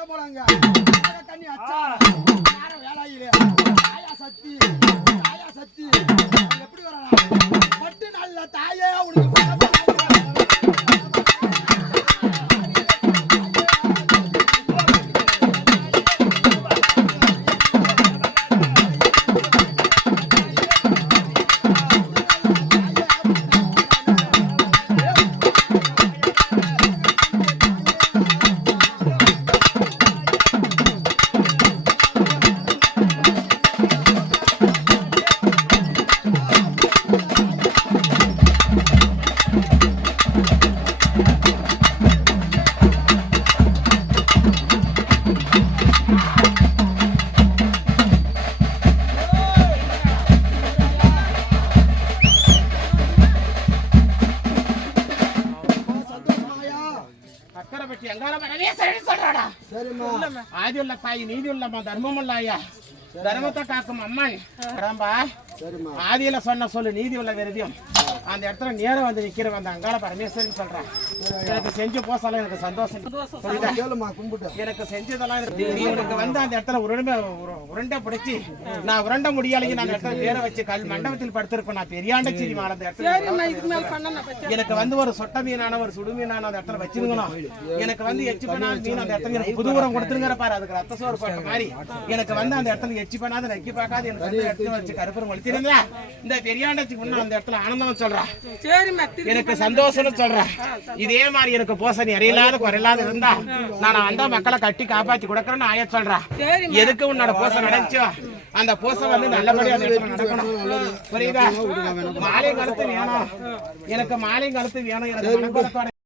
தலை போலாங்க தண்ணி அச்சா நேரம் வேலையிலே தாயா சக்தி எப்படி வரலாம் பட்டு நல்ல தாயே உனக்கு ஆதியுள்ள தாய் நீதி உள்ளம்மா தர்மமுள்ள ஐயா தர்மத்தை காக்கும் அம்மன் ரம்பா ஆதியில சொன்ன சொல்லு நீதி உள்ள விரதியம் அந்த இடத்துல நேரம் வந்து நிக்கிற அந்த அங்காள பரமேஸ்வரன் சொல்றேன் எனக்கு செஞ்சு போசாலும் எனக்கு சந்தோஷம் எனக்கு செஞ்சதெல்லாம் எனக்கு வந்து அந்த இடத்துல உருண்டை பிடிச்சி நான் உருண்ட முடியாலையும் நான் இடத்துல பேர வச்சு கல் மண்டபத்தில் படுத்திருப்பேன் நான் பெரியாண்டச்சிரி மாலை அந்த இடத்துல எனக்கு வந்து ஒரு சொட்ட மீனான ஒரு சுடு மீனான அந்த இடத்துல வச்சிருக்கணும் எனக்கு வந்து எச்சு பண்ணாத மீன் அந்த இடத்துல எனக்கு புது உரம் கொடுத்துருங்கிற பாரு அதுக்கு ரத்த சோறு போட்ட மாதிரி எனக்கு வந்து அந்த இடத்துல எச்சு பண்ணாத நக்கி பார்க்காது எனக்கு எடுத்து வச்சு கருப்பரம் ஒழித்திருந்தா இந்த பெரியாண்டச்சிக்கு முன்ன அந்த இடத்துல ஆனந்தம் சொல்றேன் எனக்கு சந்தோஷம்னு சொல்றேன் இதே மாதிரி எனக்கு போசணி அறியலாத குறையில்லாத இருந்தா நான் அந்த மக்களை கட்டி காப்பாத்தி கொடுக்கறேன்னு ஆய சொல்றேன் எதுக்கு உன்னோட போசை நடந்துச்சோ அந்த போசை வந்து நல்லபடியா நடக்கணும் புரியுதா மாலை கழுத்து வேணும் எனக்கு மாலை கழுத்து வேணும் எனக்கு மனக்கோலத்தோட